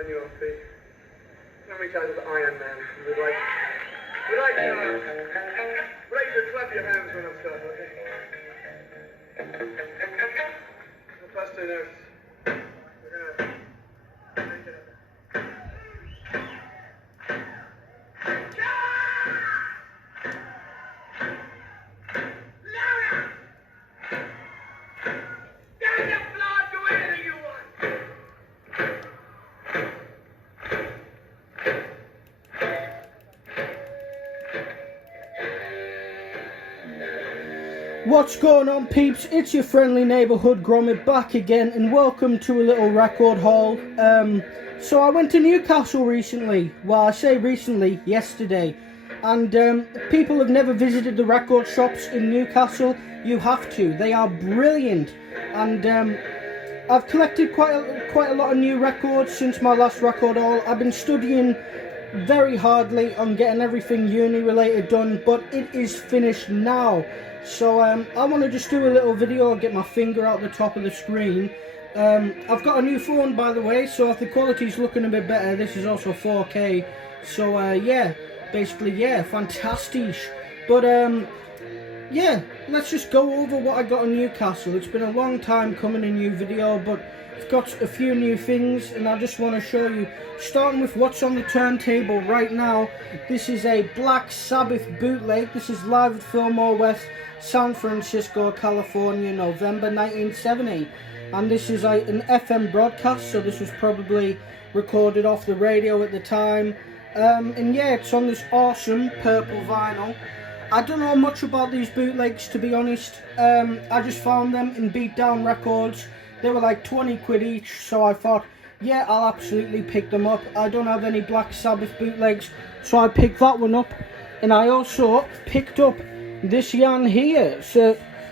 on your feet. How many times Iron Man? We'd like to clap your hands when I'm starting, okay? The first two notes. We're gonna make it up. What's going on, peeps? It's your friendly neighbourhood Gromit back again, and welcome to a little record haul. So I went to Newcastle recently. Well, I say recently, yesterday. And people have never visited the record shops in Newcastle. You have to. They are brilliant. And I've collected quite a lot of new records since my last record haul. I've been studying very hardly on getting everything uni related done, but it is finished now. So I want to just do a little video and get my finger out the top of the screen. I've got a new phone, by the way, so if the quality's looking a bit better, this is also 4K. So yeah, basically, yeah, fantastic. But yeah, let's just go over what I got in Newcastle. It's been a long time coming, a new video, but I've got a few new things and I just want to show you. Starting with what's on the turntable right now. This is a Black Sabbath bootleg. This is live at Fillmore West, San Francisco, California, November 1970. And this is an FM broadcast, so this was probably recorded off the radio at the time. And yeah, it's on this awesome purple vinyl. I don't know much about these bootlegs, to be honest. I just found them in Beatdown Records. They were like 20 quid each, so I thought, yeah, I'll absolutely pick them up. I don't have any Black Sabbath bootlegs, so I picked that one up. And I also picked up this yarn here. It's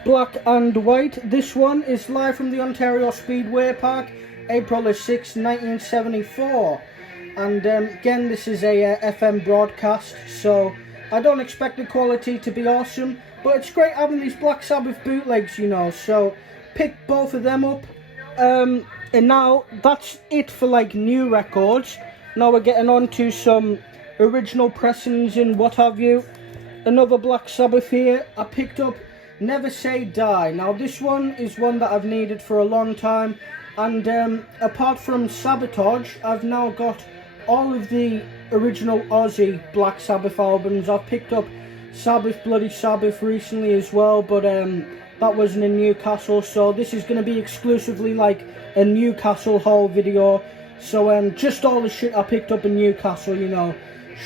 black and white. This one is live from the Ontario Speedway Park, April the 6th, 1974. And again, this is a FM broadcast, so I don't expect the quality to be awesome, but it's great having these Black Sabbath bootlegs, you know, so pick both of them up. And now that's it for like new records. Now we're getting on to some original pressings and what have you. Another Black Sabbath here. I picked up Never Say Die. Now this one is one that I've needed for a long time, and apart from Sabotage, I've now got all of the original Aussie Black Sabbath albums. I've picked up Sabbath Bloody Sabbath recently as well, but that wasn't in Newcastle, so this is going to be exclusively like a Newcastle haul video. So just all the shit I picked up in Newcastle, you know,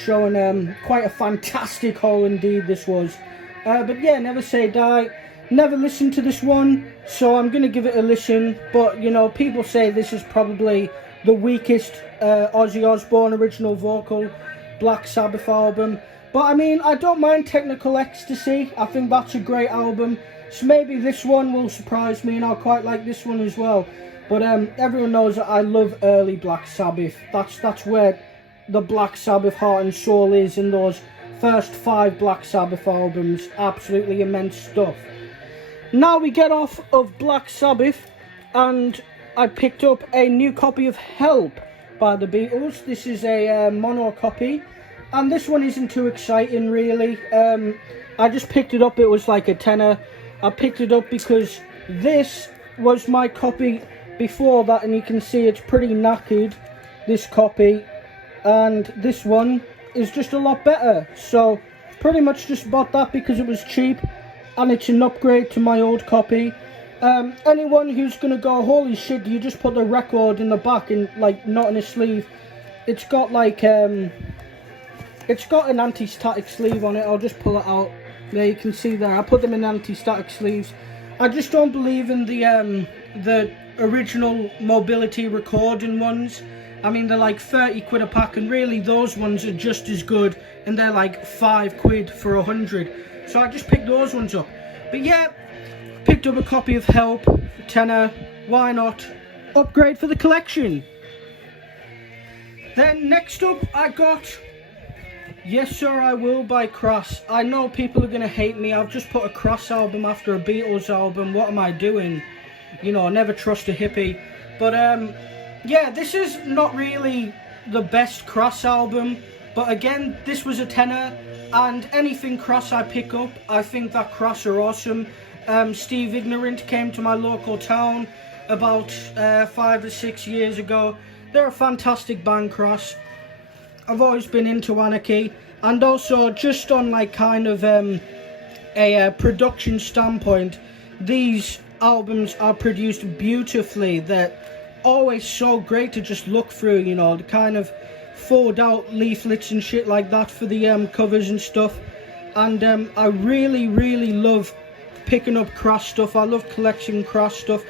showing quite a fantastic haul indeed this was. But yeah, Never Say Die. Never listened to this one, so I'm going to give it a listen. But you know, people say this is probably the weakest Ozzy Osbourne original vocal Black Sabbath album. But I mean, I don't mind Technical Ecstasy. I think that's a great album. So maybe this one will surprise me and I'll quite like this one as well. But everyone knows that I love early Black Sabbath. That's where the Black Sabbath heart and soul is, in those first 5 Black Sabbath albums. Absolutely immense stuff. Now we get off of Black Sabbath, and I picked up a new copy of Help by the Beatles. This is a mono copy, and this one isn't too exciting really. I just picked it up, it was like a tenner. I picked it up because this was my copy before that, and you can see it's pretty knackered, this copy, and this one is just a lot better. So pretty much just bought that because it was cheap and it's an upgrade to my old copy. Anyone who's gonna go, holy shit, you just put the record in the back and like not in a sleeve, it's got like it's got an anti-static sleeve on it. I'll just pull it out. There, you can see there, I put them in anti-static sleeves. I just don't believe in the original mobility recording ones. I mean, they're like 30 quid a pack, and really those ones are just as good, and they're like 5 quid for 100. So I just picked those ones up. But yeah, picked up a copy of Help, a tenner. Why not? Upgrade for the collection. Then next up I got Yes Sir I Will by Crass. I know people are going to hate me. I've just put a Crass album after a Beatles album. What am I doing? You know, I never trust a hippie. But yeah, this is not really the best Cross album, but again, this was a tenner, and anything Cross I pick up, I think that Cross are awesome. Steve Ignorant came to my local town about 5 or 6 years ago. They're a fantastic band, Cross. I've always been into Anarchy, and also just on like kind of a production standpoint, these albums are produced beautifully. They're always so great to just look through, you know, the kind of fold out leaflets and shit like that for the covers and stuff. And I really love picking up Cross stuff. I love collecting Cross stuff.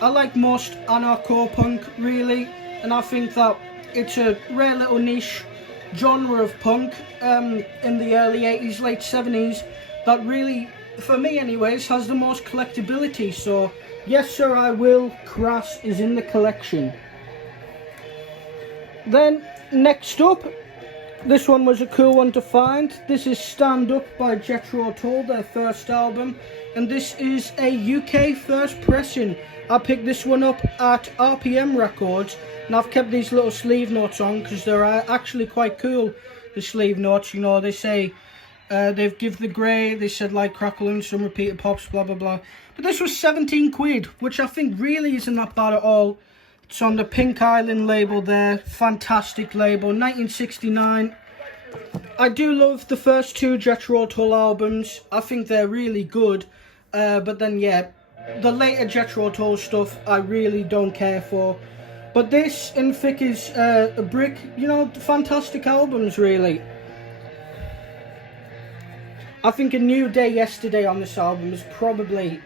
I like most anarcho-punk really, and I think that it's a rare little niche genre of punk in the early 80s, late 70s that really, for me anyways, has the most collectability. So yes sir, I will. Cross is in the collection. Then next up, this one was a cool one to find. This is Stand Up by Jethro Tull, their first album, and this is a UK first pressing. I picked this one up at RPM Records, and I've kept these little sleeve notes on because they're actually quite cool, the sleeve notes. You know, they say they've give the grey, they said like crackling, some repeated pops, blah blah blah. But this was 17 quid, which I think really isn't that bad at all. It's on the Pink Island label there, fantastic label, 1969. I do love the first two Jethro Tull albums, I think they're really good, but then yeah, the later Jethro Tull stuff I really don't care for. But this and Thick as a Brick, you know, fantastic albums really. I think A New Day Yesterday on this album is probably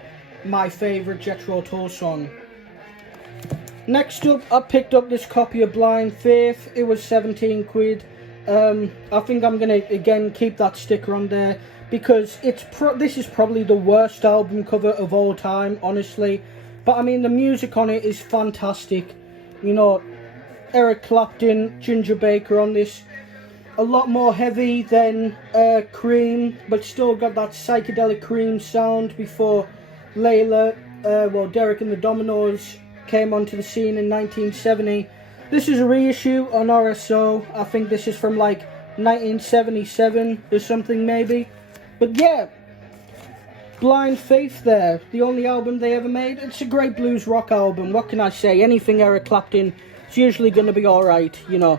my favourite Jethro Tull song. Next up, I picked up this copy of Blind Faith. It was 17 quid. I think I'm going to again keep that sticker on there because this is probably the worst album cover of all time, honestly. But I mean, the music on it is fantastic. You know, Eric Clapton, Ginger Baker on this. A lot more heavy than Cream, but still got that psychedelic Cream sound before Layla, Derek and the Dominoes came onto the scene in 1970. This is a reissue on RSO. I think this is from like 1977 or something maybe. But yeah, Blind Faith there, the only album they ever made. It's a great blues rock album. What can I say? Anything Eric Clapton is usually going to be alright, you know.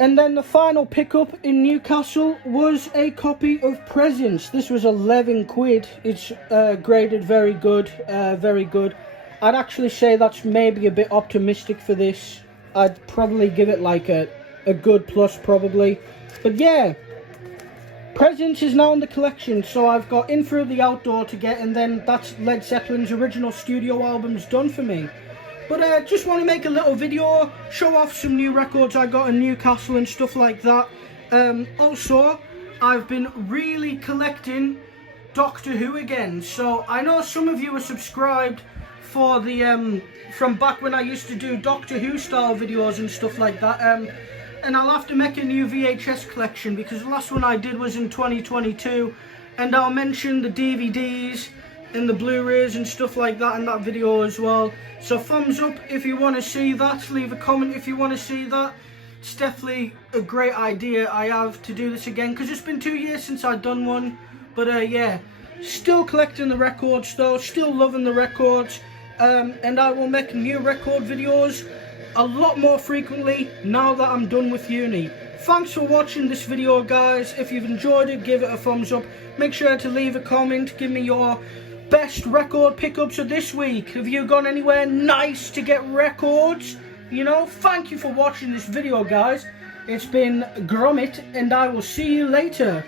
And then the final pickup in Newcastle was a copy of Presence. This was 11 quid. It's graded very good, very good. I'd actually say that's maybe a bit optimistic for this. I'd probably give it like a good plus probably. But yeah, Presence is now in the collection, so I've got In Through the Outdoor to get, and then that's Led Zeppelin's original studio albums done for me. But just want to make a little video, show off some new records I got in Newcastle and stuff like that. Also, I've been really collecting Doctor Who again. So I know some of you are subscribed for the from back when I used to do Doctor Who style videos and stuff like that. And I'll have to make a new VHS collection because the last one I did was in 2022, and I'll mention the DVDs and the Blu-rays and stuff like that in that video as well. So thumbs up if you want to see that, leave a comment if you want to see that. It's definitely a great idea I have to do this again because it's been 2 years since I've done one. But yeah, still collecting the records though, still loving the records, and I will make new record videos a lot more frequently now that I'm done with uni. Thanks for watching this video guys. If you've enjoyed it, give it a thumbs up. Make sure to leave a comment, give me your best record pickups of this week. Have you gone anywhere nice to get records? You know, thank you for watching this video guys. It's been Gromit, and I will see you later.